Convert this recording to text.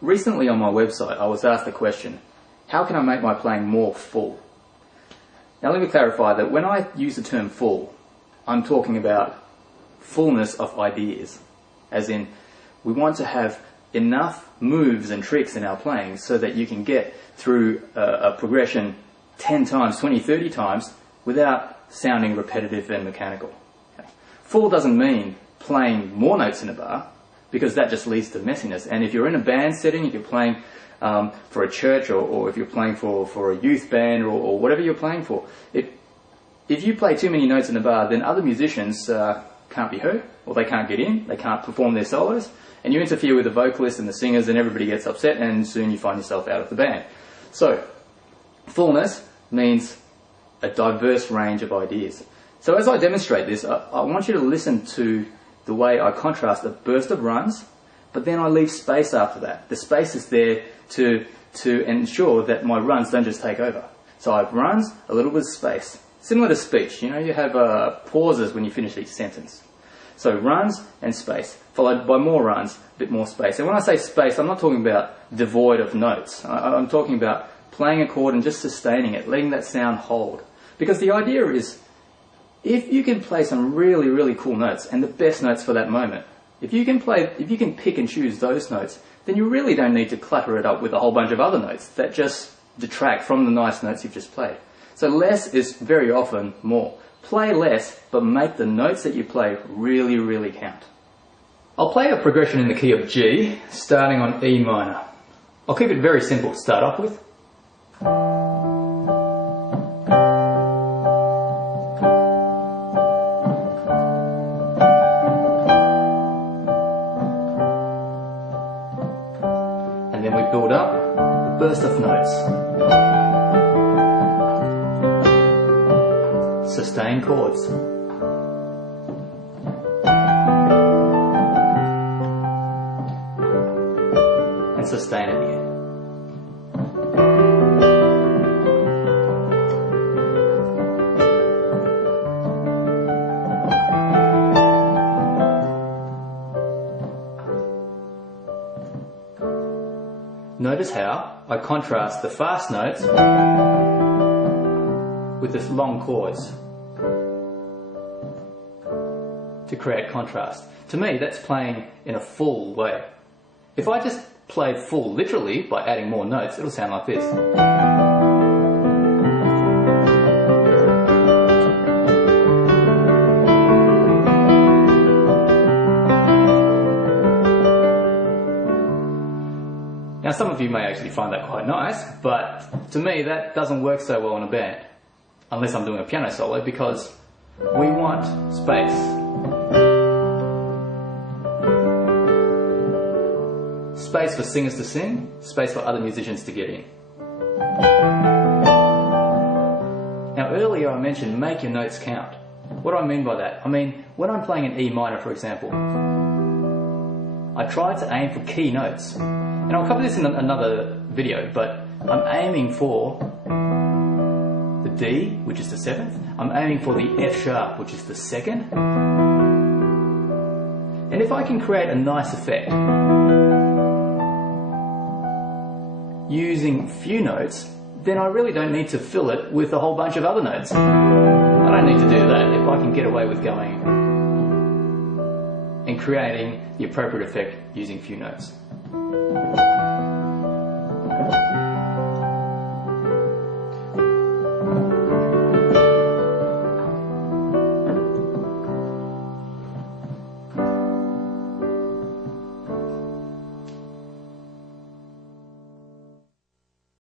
recently on my website I was asked the question, how can I make my playing more full? Now let me clarify that when I use the term full, I'm talking about fullness of ideas. As in, we want to have enough moves and tricks in our playing so that you can get through a progression 10 times, 20, 30 times without sounding repetitive and mechanical. Okay. Full doesn't mean playing more notes in a bar, because that just leads to messiness. And if you're in a band setting, if you're playing for a church, or if you're playing for a youth band, or whatever you're playing for, if you play too many notes in a bar, then other musicians can't be heard, or they can't get in, they can't perform their solos, and you interfere with the vocalists and the singers, and everybody gets upset, and soon you find yourself out of the band. So, fullness means a diverse range of ideas. So as I demonstrate this, I want you to listen to the way I contrast a burst of runs, but then I leave space after that. The space is there to ensure that my runs don't just take over. So I have runs, a little bit of space. Similar to speech, you know, you have pauses when you finish each sentence. So runs and space, followed by more runs, a bit more space. And when I say space, I'm not talking about devoid of notes. I'm talking about playing a chord and just sustaining it, letting that sound hold. Because the idea is, if you can play some really, really cool notes, and the best notes for that moment, if you can pick and choose those notes, then you really don't need to clutter it up with a whole bunch of other notes that just detract from the nice notes you've just played. So less is very often more. Play less, but make the notes that you play really, really count. I'll play a progression in the key of G, starting on E minor. I'll keep it very simple to start off with. And then we build up a burst of notes. Sustain chords. And sustain at the end. Notice how I contrast the fast notes with the long chords to create contrast. To me, that's playing in a full way. If I just played full literally by adding more notes, it'll sound like this. Now some of you may actually find that quite nice, but to me that doesn't work so well in a band, unless I'm doing a piano solo, because we want space. Space for singers to sing, space for other musicians to get in. Now earlier I mentioned make your notes count. What do I mean by that? I mean, when I'm playing in E minor, for example, I try to aim for key notes. And I'll cover this in another video, but I'm aiming for the D, which is the 7th. I'm aiming for the F sharp, which is the 2nd. And if I can create a nice effect using few notes, then I really don't need to fill it with a whole bunch of other notes. I don't need to do that if I can get away with going and creating the appropriate effect using few notes.